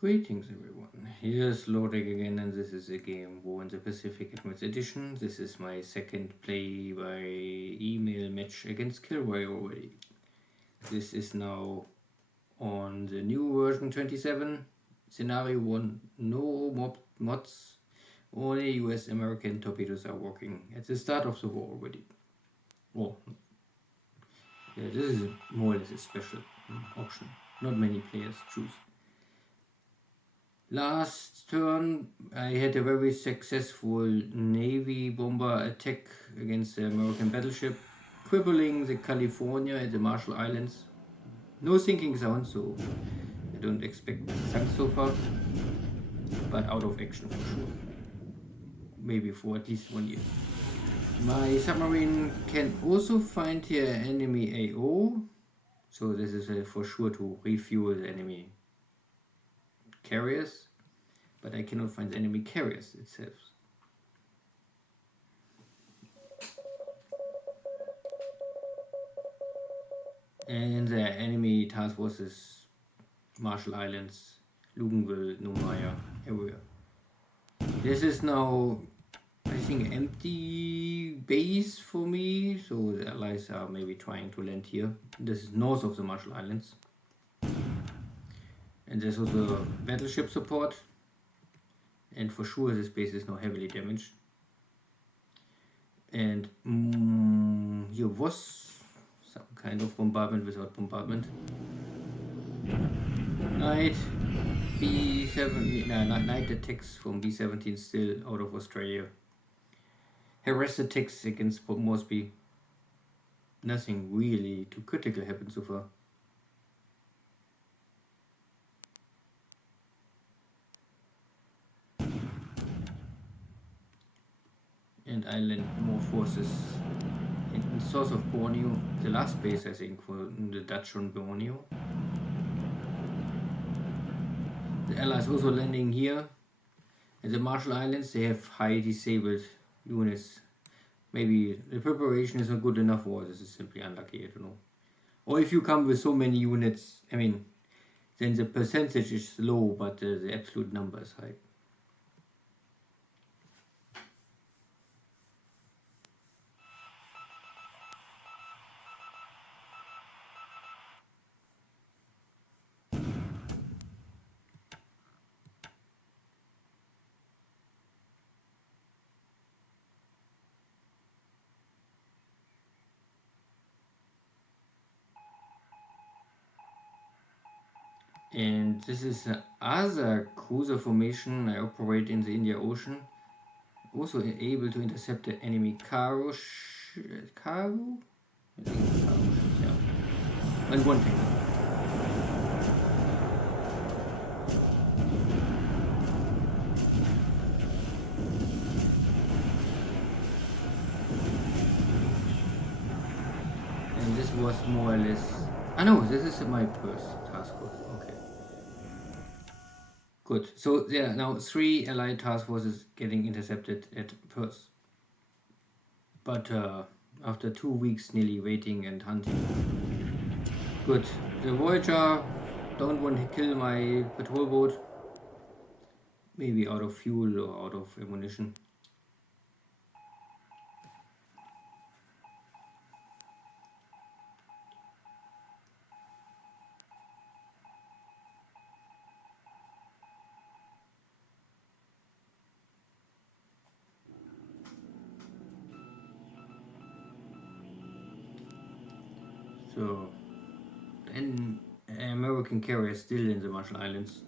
Greetings everyone, here's loading again, and this is a game War in the Pacific Advanced Edition. This is my second play by email match against KilRoy already. This is now on the new version 27, scenario 1, no mods, only US American torpedoes are working at the start of the war already. Oh, yeah, this is more or less a special option, not many players choose. Last turn, I had a very successful Navy bomber attack against the American battleship, crippling the California and the Marshall Islands. No sinking sound, so I don't expect sunk so far, but out of action for sure. Maybe for at least 1 year. My submarine can also find here enemy AO, so this is for sure to refuel the enemy carriers, but I cannot find the enemy carriers itself. And the enemy task forces, Marshall Islands, Luganville, Noumaya area. This is now, I think, empty base for me, so the allies are maybe trying to land here. This is north of the Marshall Islands. And there's also battleship support, and for sure this base is now heavily damaged. And here was some kind of bombardment without bombardment. Night attacks from B-17 still out of Australia. Harass attacks against Port Moresby. Nothing really too critical happened so far. And I land more forces in south of Borneo, the last base I think for the Dutch on Borneo. The Allies also landing here. In the Marshall Islands they have high disabled units. Maybe the preparation is not good enough, or this is simply unlucky, I don't know. Or if you come with so many units, I mean, then the percentage is low, but the absolute number is high. And this is the other cruiser formation I operate in the Indian Ocean. Also able to intercept the enemy cargo? Cargo? I think it's cargo ships, yeah. And one tanker. And this was more or less... Ah no, this is my first task force. Okay. Good. So there are now 3 allied task forces getting intercepted at Perth. But after 2 weeks nearly waiting and hunting. Good. The Voyager don't want to kill my patrol boat. Maybe out of fuel or out of ammunition. So, an American carrier still in the Marshall Islands.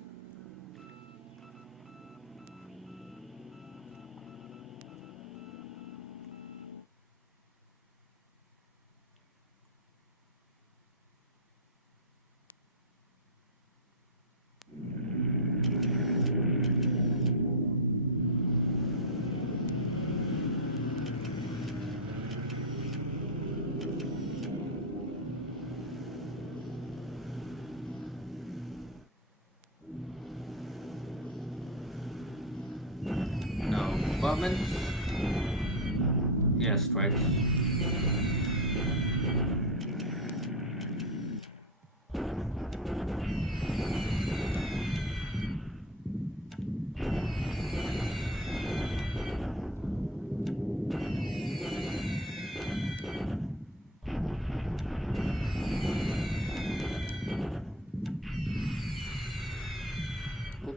Bombardments, airstrikes.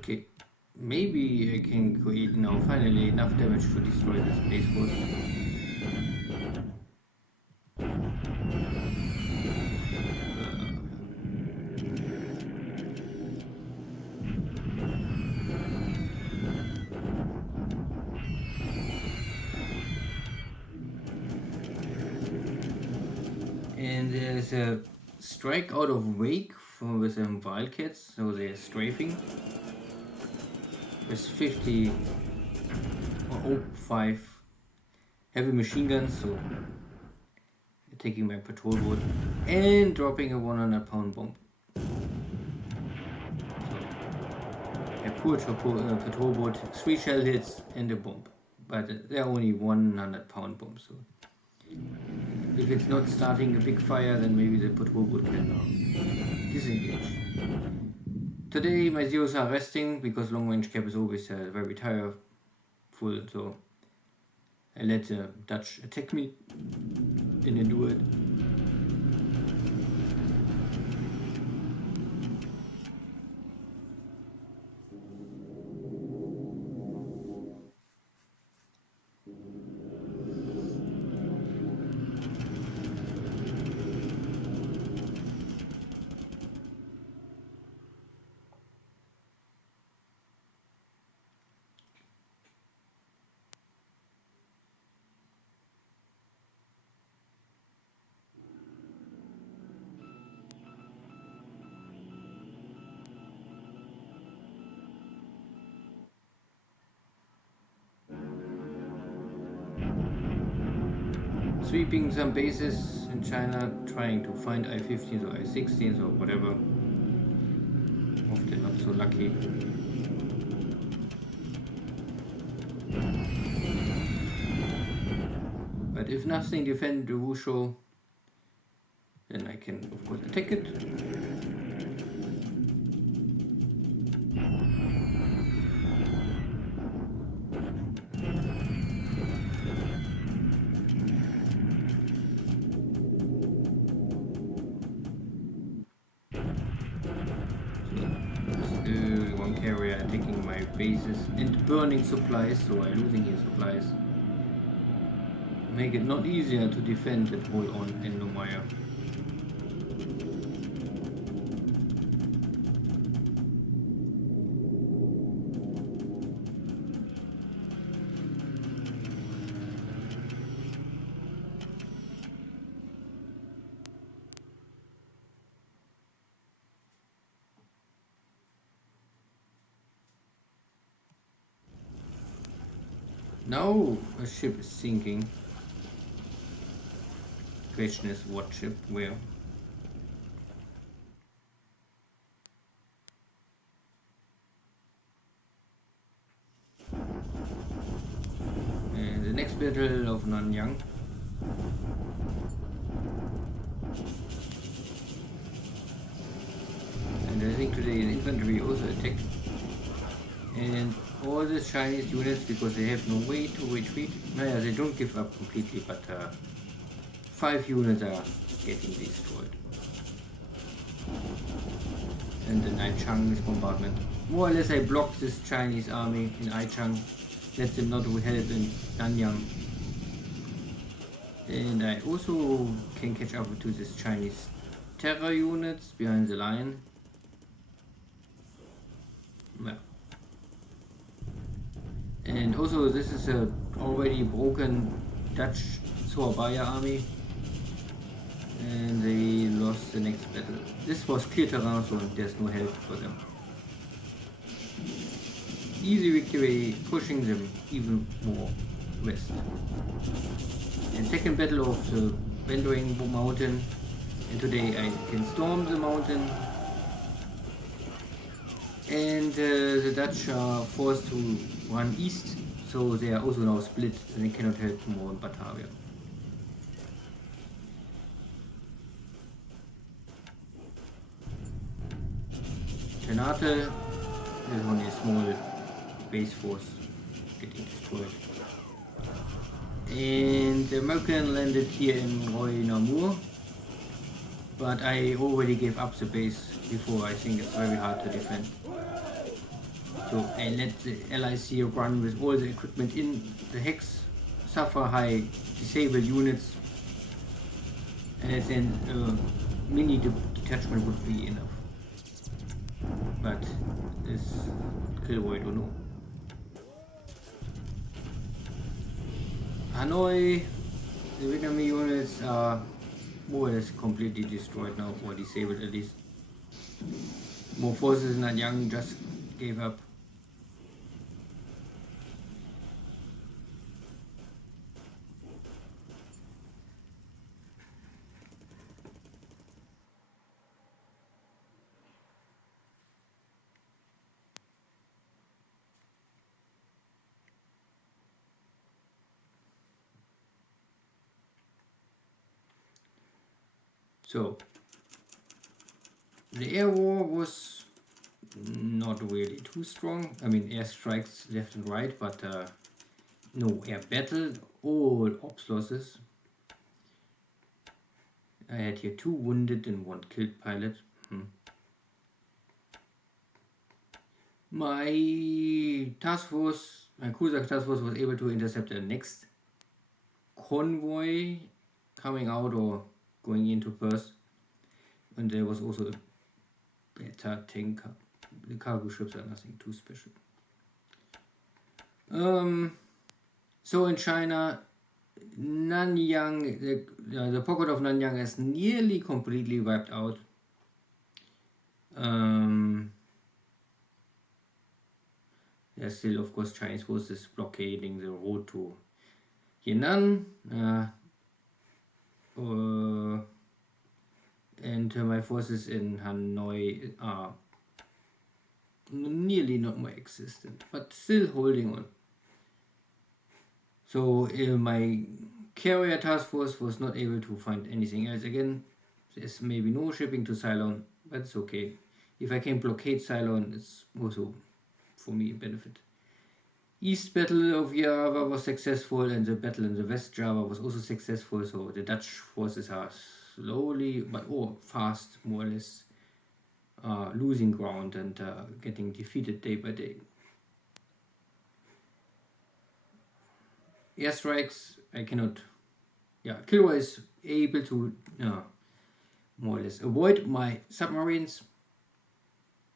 Okay, maybe I can create now finally enough damage to destroy this base force. And there's a strike out of wake with some wildcats, so they're strafing. With 50 or 05 heavy machine guns, so taking my patrol boat and dropping a 100-pound bomb. So a poor patrol boat, 3 shell hits and a bomb, but they're only 100-pound bombs. So if it's not starting a big fire, then maybe the patrol boat can disengage. Today my zeros are resting because long range cap is always very tireful, so I let the Dutch attack me in a duel. Sweeping some bases in China, trying to find I-15s or I-16s or whatever. Often not so lucky. But if nothing defend the Wushu, then I can of course attack it. One carrier attacking my bases and burning supplies, so I'm losing here supplies. Make it not easier to defend and hold on in Nomaya. Now a ship is sinking. Question is what ship, where? And the next battle of Nanyang. And I think today the infantry also attacked. And all the Chinese units, because they have no way to retreat. Yeah, they don't give up completely, but 5 units are getting destroyed. And the Naichang bombardment. More or less I blocked this Chinese army in Aichang. Let them not help in Nanyang. And I also can catch up to this Chinese terror units behind the line. Yeah. And also this is a already broken Dutch Surabaya army. And they lost the next battle. This was clear terrain, so there's no help for them. Easy victory, pushing them even more west. And second battle of the Wandering Mountain. And today I can storm the mountain. And the Dutch are forced to run east, so they are also now split and they cannot help more in Batavia. Ternate is only a small base force getting destroyed. And the American landed here in Roy Namur, but I already gave up the base before. I think it's very hard to defend. So I let the allies here run with all the equipment in. The Hex suffer high, disable units, and then mini detachment would be enough. But this KilRoy don't know. Hanoi, the Vietnamese units are more or less completely destroyed now, or disabled at least. More forces in Nanyang just gave up. So the air war was not really too strong. I mean, airstrikes left and right, but no air battle, all ops losses. I had here 2 wounded and 1 killed pilot. My task force, my cruiser task force was able to intercept the next convoy coming out or going into Perth. And there was also a better tanker. The cargo ships are nothing too special. So in China, Nanyang, the pocket of Nanyang is nearly completely wiped out. There's still, of course, Chinese forces blockading the road to Henan. And my forces in Hanoi are nearly not more existent, but still holding on. So my carrier task force was not able to find anything else. Again, there's maybe no shipping to Ceylon, but it's okay. If I can blockade Ceylon, it's also for me a benefit. East Battle of Java was successful, and the battle in the West Java was also successful. So the Dutch forces are slowly but fast, more or less, losing ground and getting defeated day by day. Airstrikes, I cannot. Yeah, KilRoy is able to more or less avoid my submarines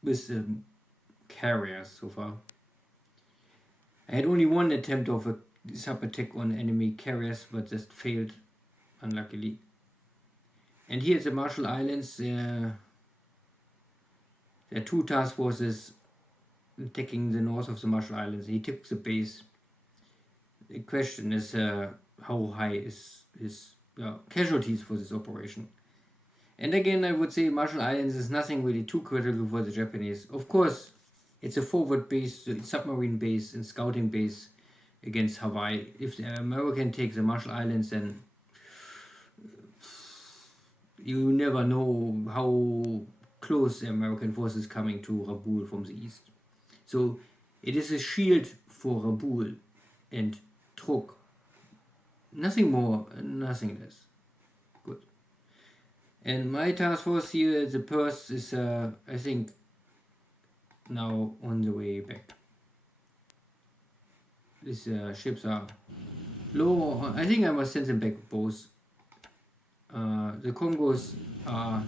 with carriers so far. I had only 1 attempt of a sub attack on enemy carriers, but just failed, unluckily. And here at the Marshall Islands, there are 2 task forces attacking the north of the Marshall Islands. He took the base. The question is how high is his casualties for this operation. And again, I would say Marshall Islands is nothing really too critical for the Japanese. Of course, it's a forward base, submarine base and scouting base against Hawaii. If the American takes the Marshall Islands, then you never know how close the American forces coming to Rabaul from the east. So it is a shield for Rabaul and Truk. Nothing more, nothing less. Good. And my task force here, the Perth, is I think now on the way back. These ships are low. I think I must send them back both. The Congos are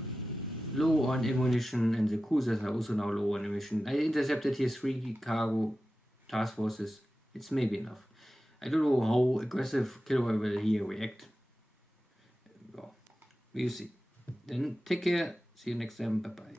low on ammunition, and the cruisers are also now low on ammunition. I intercepted here 3 cargo task forces. It's maybe enough. I don't know how aggressive KilRoy will here react. Well, we'll see. Then take care. See you next time. Bye bye.